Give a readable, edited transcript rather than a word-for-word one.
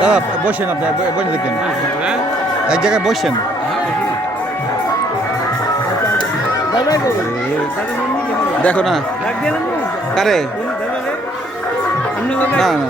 দাদা বসেন, আপনি বসে দেখেন, এক জায়গায় বসেন। দেখো না কারে, না না